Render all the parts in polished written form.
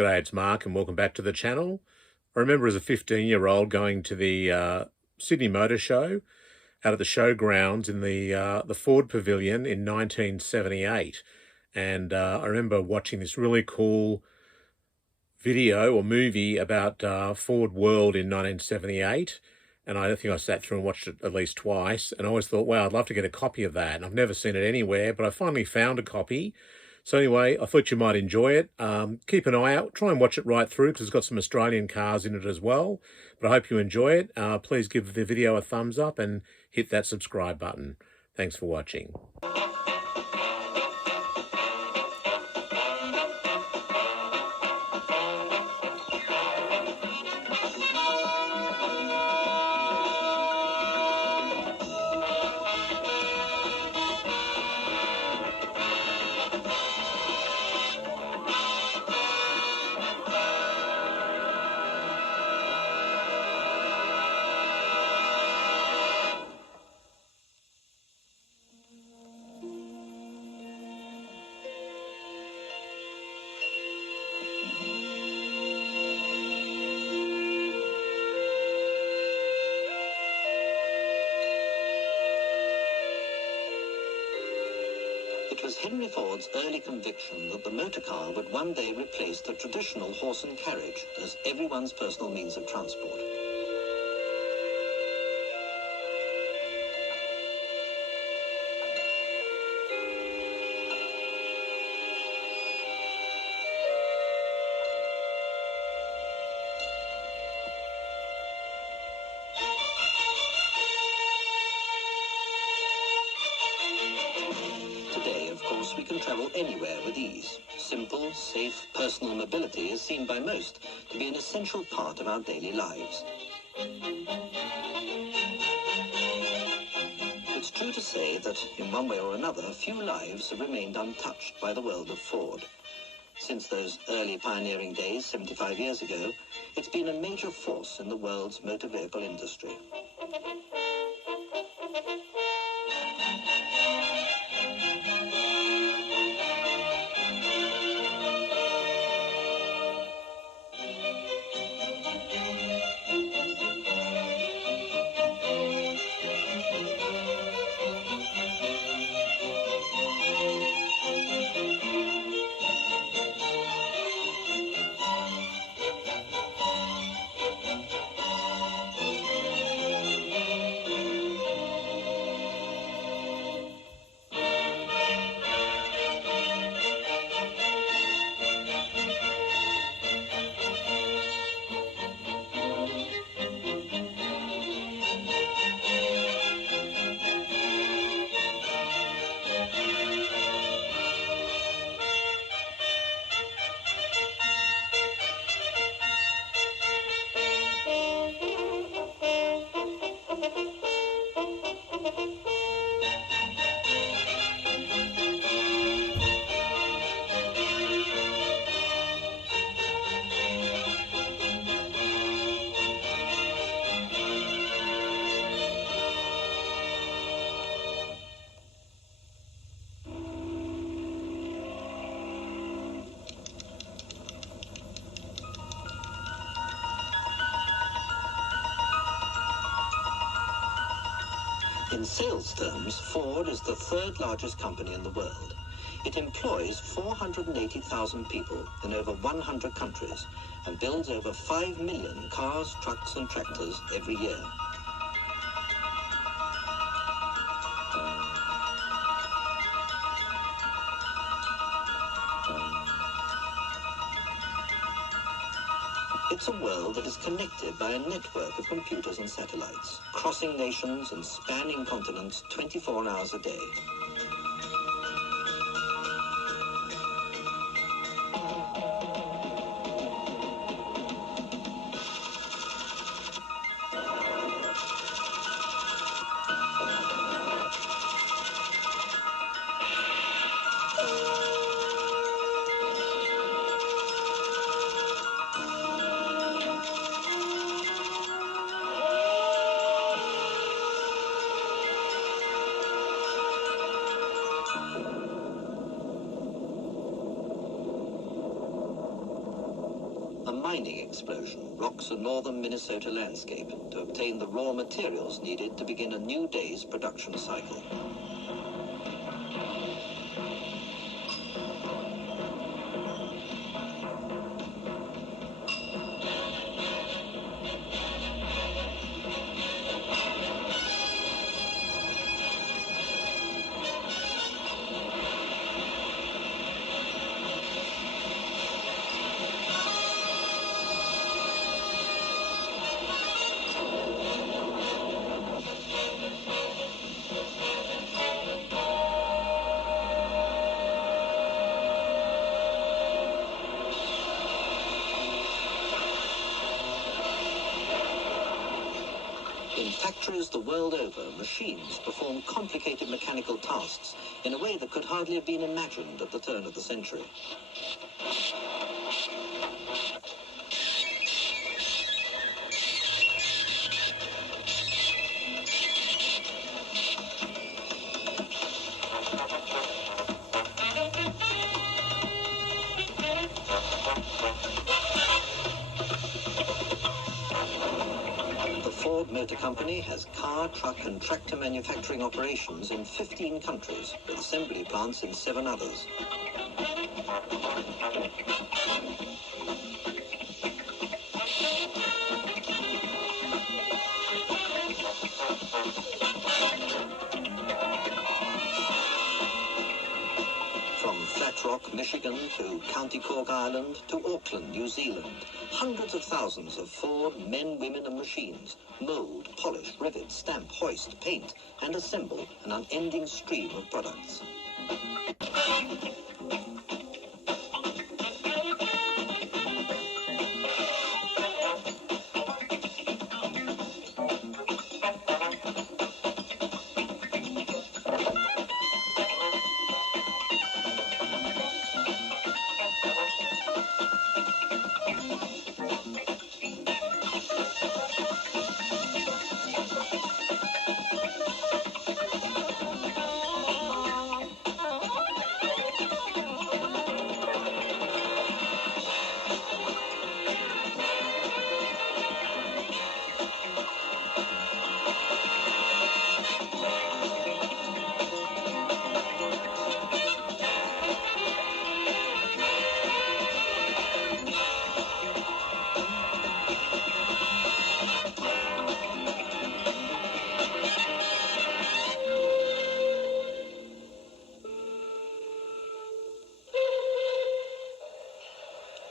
G'day, it's Mark, and welcome back to the channel. I remember as a 15-year-old going to the Sydney Motor Show out at the showgrounds in the Ford Pavilion in 1978. And I remember watching this really cool video or movie about Ford World in 1978. And I think I sat through and watched it at least twice. And I always thought, wow, I'd love to get a copy of that. And I've never seen it anywhere, but I finally found a copy. So anyway, I thought you might enjoy it. Keep an eye out. Try and watch it right through because it's got some Australian cars in it as well. But I hope you enjoy it. Please give the video a thumbs up and hit that subscribe button. Thanks for watching. It was Henry Ford's early conviction that the motor car would one day replace the traditional horse and carriage as everyone's personal means of transport. Today, of course, we can travel anywhere with ease. Simple, safe, personal mobility is seen by most to be an essential part of our daily lives. It's true to say that, in one way or another, few lives have remained untouched by the world of Ford. Since those early pioneering days, 75 years ago, it's been a major force in the world's motor vehicle industry. In sales terms, Ford is the third largest company in the world. It employs 480,000 people in over 100 countries and builds over 5 million cars, trucks and tractors every year. It's a world that is connected by a network of computers and satellites, crossing nations and spanning continents 24 hours a day. mining explosion rocks a northern Minnesota landscape to obtain the raw materials needed to begin a new day's production cycle. In factories the world over, machines perform complicated mechanical tasks in a way that could hardly have been imagined at the turn of the century. The Ford Motor Company has car, truck and tractor manufacturing operations in 15 countries, with assembly plants in 7 others. From Flat Rock, Michigan, to County Cork, Ireland, to Auckland, New Zealand, hundreds of thousands of Ford men, women and machines mold, polish, rivet, stamp, hoist, paint and assemble an unending stream of products.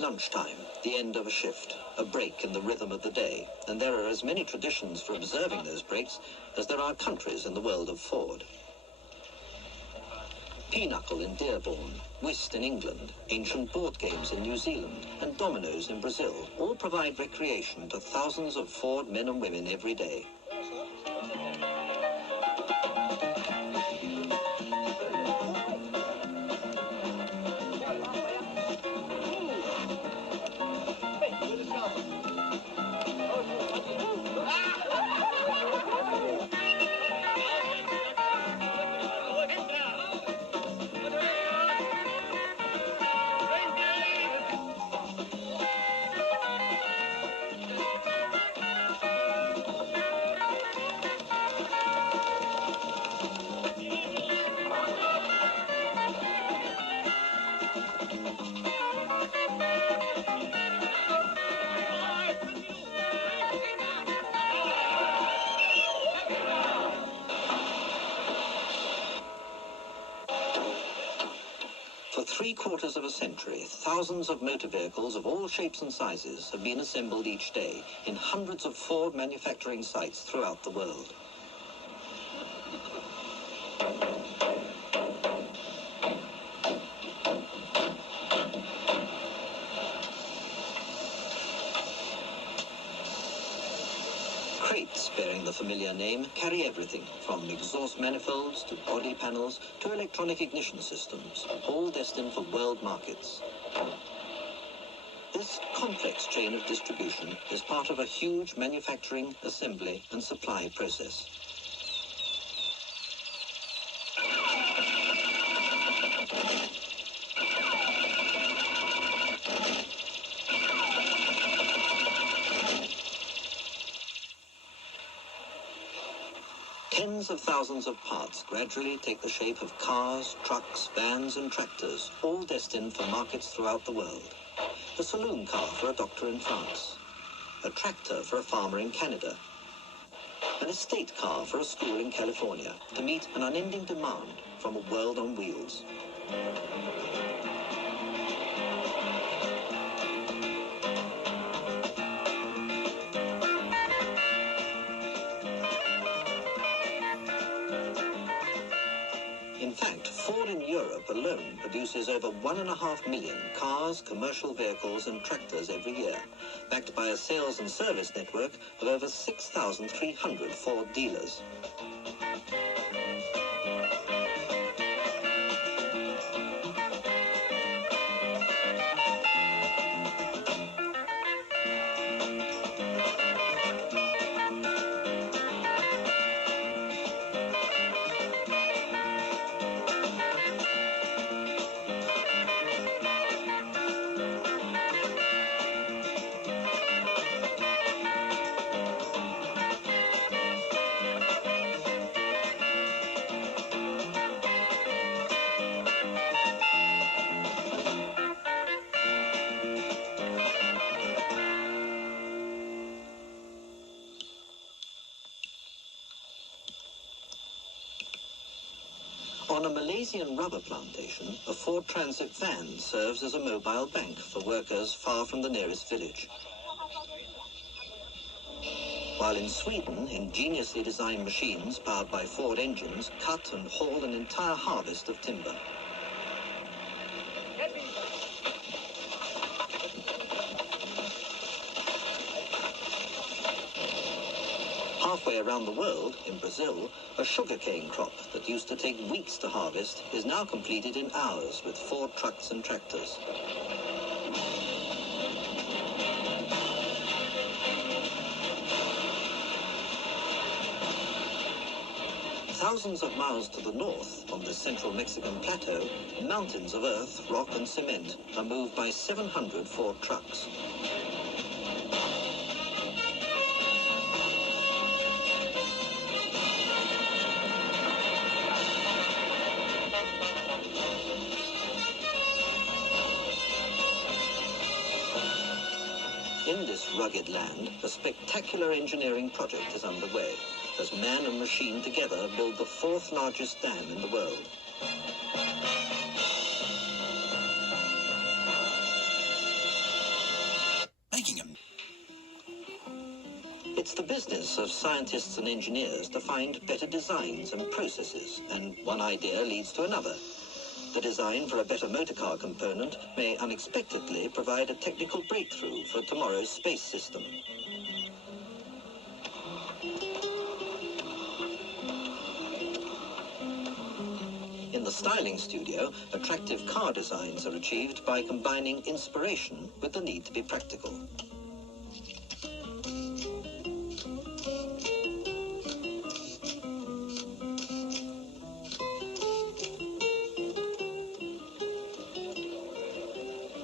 Lunchtime, the end of a shift, a break in the rhythm of the day, and there are as many traditions for observing those breaks as there are countries in the world of Ford. Pinochle in Dearborn, whist in England, ancient board games in New Zealand, and dominoes in Brazil all provide recreation to thousands of Ford men and women every day. For 3/4 of a century, thousands of motor vehicles of all shapes and sizes have been assembled each day in hundreds of Ford manufacturing sites throughout the world. Crates bearing the familiar name carry everything from exhaust manifolds to body panels to electronic ignition systems, all destined for world markets. This complex chain of distribution is part of a huge manufacturing, assembly and supply process. Tens of thousands of parts gradually take the shape of cars, trucks, vans and tractors, all destined for markets throughout the world. A saloon car for a doctor in France. A tractor for a farmer in Canada. An estate car for a school in California to meet an unending demand from a world on wheels. In fact, Ford in Europe alone produces over 1.5 million cars, commercial vehicles and tractors every year, backed by a sales and service network of over 6,300 Ford dealers. On a Malaysian rubber plantation, a Ford Transit van serves as a mobile bank for workers far from the nearest village. While in Sweden, ingeniously designed machines powered by Ford engines cut and haul an entire harvest of timber. Halfway around the world, in Brazil, a sugarcane crop that used to take weeks to harvest is now completed in hours with Ford trucks and tractors. Thousands of miles to the north, on the central Mexican plateau, mountains of earth, rock and cement are moved by 700 Ford trucks. In this rugged land, a spectacular engineering project is underway, as man and machine together build the fourth largest dam in the world. It's the business of scientists and engineers to find better designs and processes, and one idea leads to another. The design for a better motorcar component may unexpectedly provide a technical breakthrough for tomorrow's space system. In the styling studio, attractive car designs are achieved by combining inspiration with the need to be practical.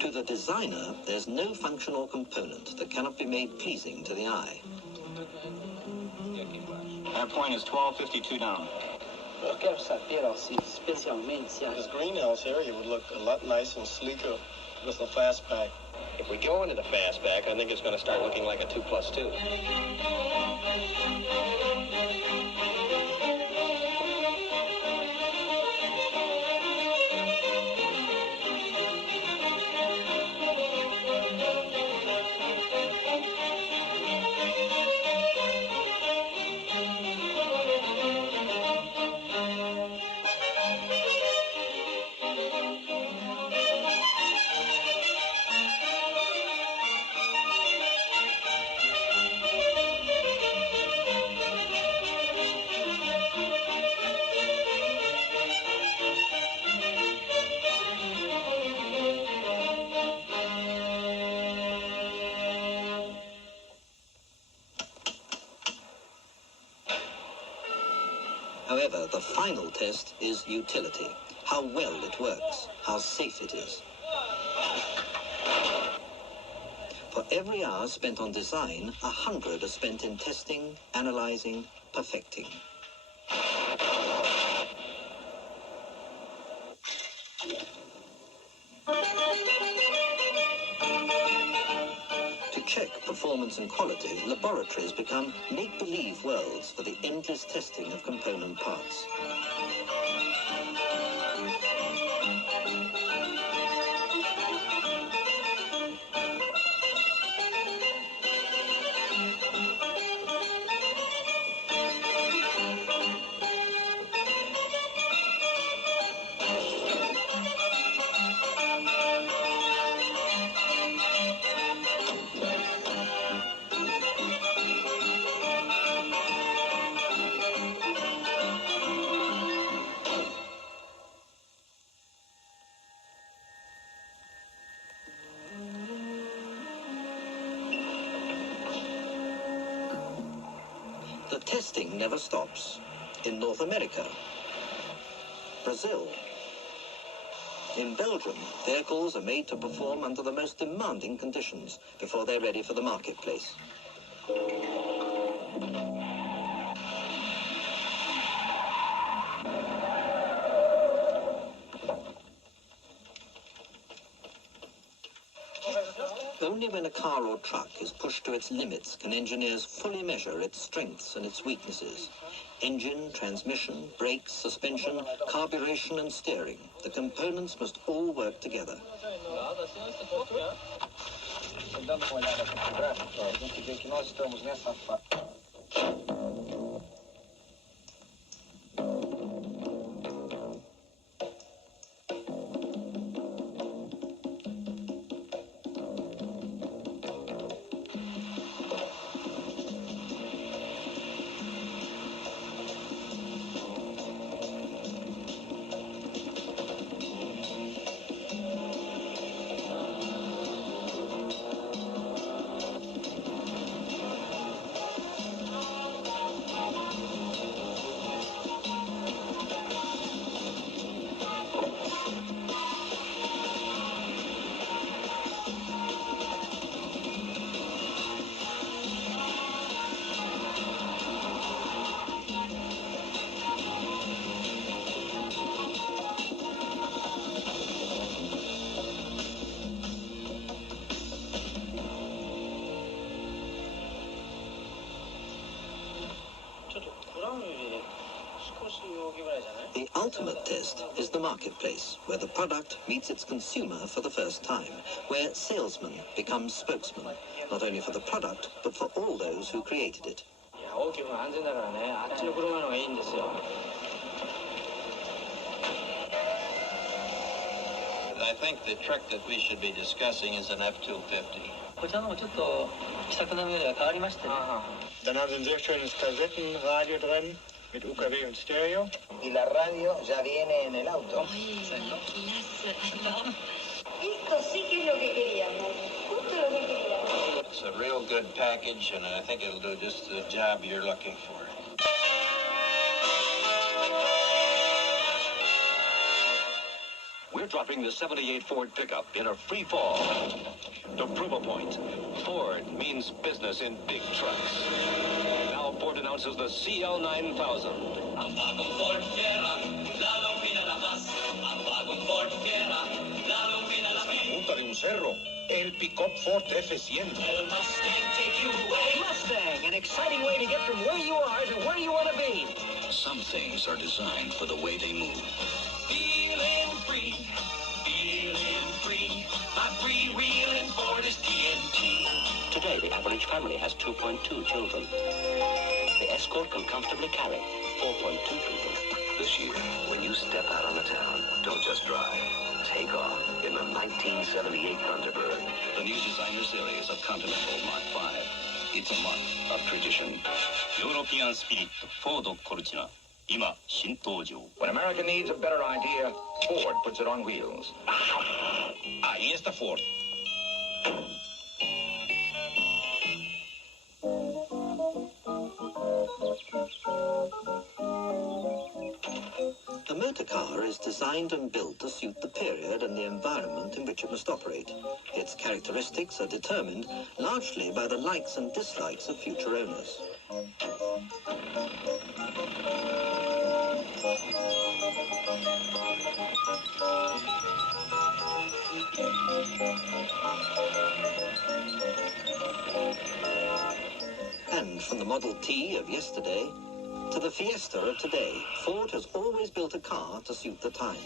To the designer, there's no functional component that cannot be made pleasing to the eye. That point is 1252 down. This greenhouse area would look a lot nicer and sleeker with the fastback. If we go into the fastback, I think it's going to start looking like a 2+2. However, the final test is utility. How well it works, how safe it is. For every hour spent on design, 100 are spent in testing, analyzing, perfecting. To check performance and quality, laboratories become make-believe worlds for the endless testing of component parts. The testing never stops. In North America, Brazil, in Belgium, vehicles are made to perform under the most demanding conditions before they're ready for the marketplace. Only when a car or truck is pushed to its limits can engineers fully measure its strengths and its weaknesses. Engine, transmission, brakes, suspension, carburation and steering. The components must all work together. The ultimate test is the marketplace, where the product meets its consumer for the first time, where salesmen become spokesmen, not only for the product, but for all those who created it. I think the truck that we should be discussing is an F-250. Dann haben sie ein sehr schönes Kassettenradio drin mit UKW und Stereo. Y la radio ya viene en el auto. It's a real good package, and I think it'll do just the job you're looking for. We're dropping the 78 Ford pickup in a free fall. To prove a point, Ford means business in big trucks. Now Ford announces the CL9000. Punta de un cerro, el pick-up Ford F-100. Mustang, an exciting way to get from where you are to where you want to be. Some things are designed for the way they move. Feeling free, my freewheeling Ford is TNT. Today, the average family has 2.2 children. The Escort can comfortably carry 4.2 people. This year, when you step out on the town, don't just drive. Take off in the 1978 Thunderbird. The new designer series of Continental Mark V. It's a mark of tradition. European spirit, Ford Cortina. When America needs a better idea, Ford puts it on wheels. Ahí está Ford. The motor car is designed and built to suit the period and the environment in which it must operate. Its characteristics are determined largely by the likes and dislikes of future owners. Model T of yesterday to the Fiesta of today, Ford has always built a car to suit the time.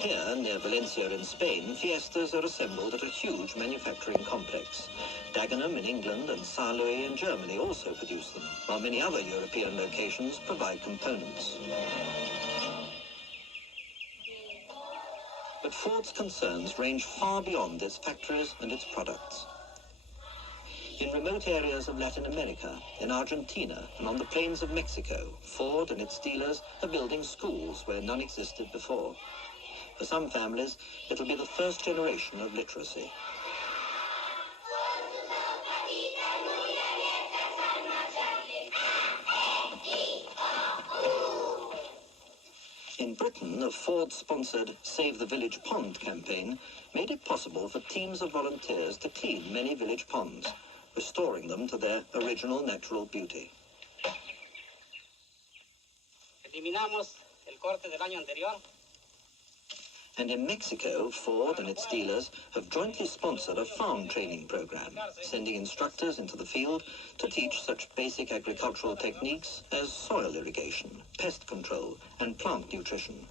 Here, near Valencia in Spain, Fiestas are assembled at a huge manufacturing complex. Dagenham in England and Saarlouis in Germany also produce them, while many other European locations provide components. But Ford's concerns range far beyond its factories and its products. In remote areas of Latin America, in Argentina, and on the plains of Mexico, Ford and its dealers are building schools where none existed before. For some families, it'll be the first generation of literacy. In Britain, a Ford-sponsored Save the Village Pond campaign made it possible for teams of volunteers to clean many village ponds, restoring them to their original natural beauty. Eliminamos el corte del año anterior. And in Mexico, Ford and its dealers have jointly sponsored a farm training program, sending instructors into the field to teach such basic agricultural techniques as soil irrigation, pest control, and plant nutrition.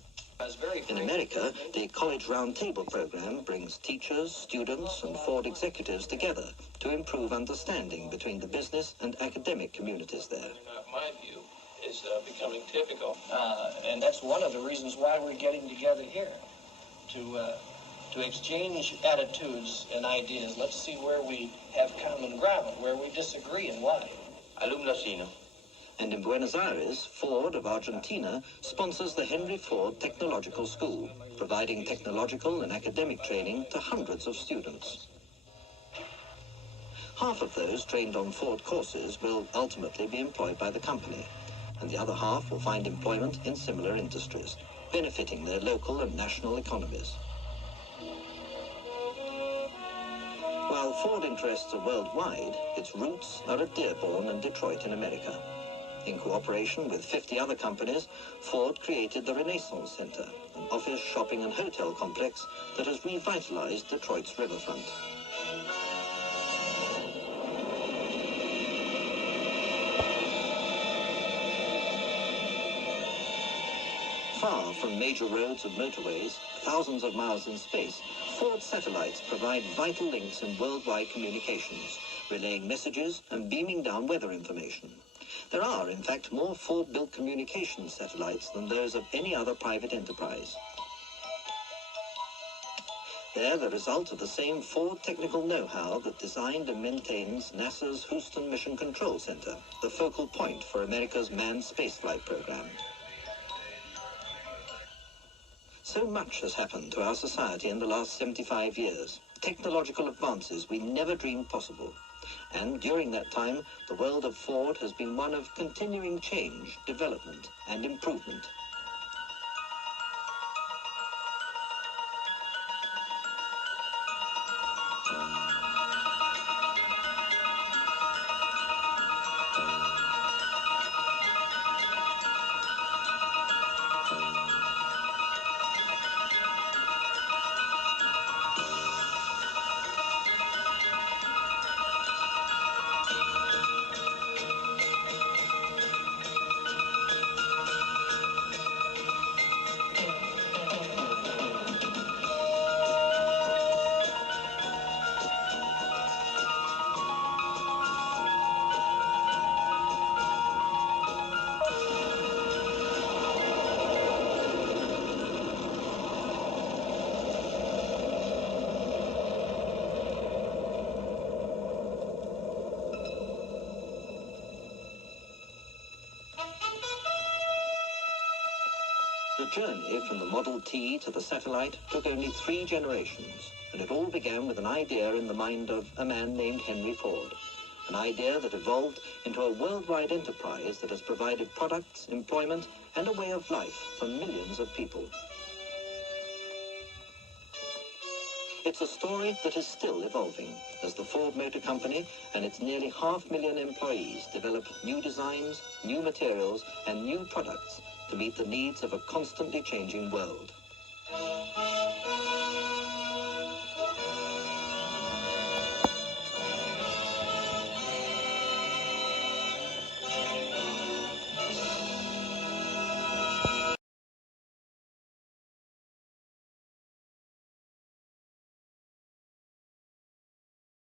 In America, the College Roundtable program brings teachers, students, and Ford executives together to improve understanding between the business and academic communities there. My view is becoming typical, and that's one of the reasons why we're getting together here. To exchange attitudes and ideas. Let's see where we have common ground, where we disagree, and why. Alumnocino. And in Buenos Aires, Ford of Argentina sponsors the Henry Ford Technological School, providing technological and academic training to hundreds of students. Half of those trained on Ford courses will ultimately be employed by the company, and the other half will find employment in similar industries, benefiting their local and national economies. While Ford interests are worldwide, its roots are at Dearborn and Detroit in America. In cooperation with 50 other companies, Ford created the Renaissance Center, an office, shopping and hotel complex that has revitalized Detroit's riverfront. Far from major roads and motorways, thousands of miles in space, Ford satellites provide vital links in worldwide communications, relaying messages and beaming down weather information. There are, in fact, more Ford-built communications satellites than those of any other private enterprise. They're the result of the same Ford technical know-how that designed and maintains NASA's Houston Mission Control Center, the focal point for America's manned spaceflight program. So much has happened to our society in the last 75 years, technological advances we never dreamed possible. And during that time, the world of Ford has been one of continuing change, development, and improvement. The journey from the Model T to the satellite took only 3 generations, and it all began with an idea in the mind of a man named Henry Ford. An idea that evolved into a worldwide enterprise that has provided products, employment, and a way of life for millions of people. It's a story that is still evolving as the Ford Motor Company and its nearly 500,000 employees develop new designs, new materials, and new products to meet the needs of a constantly changing world.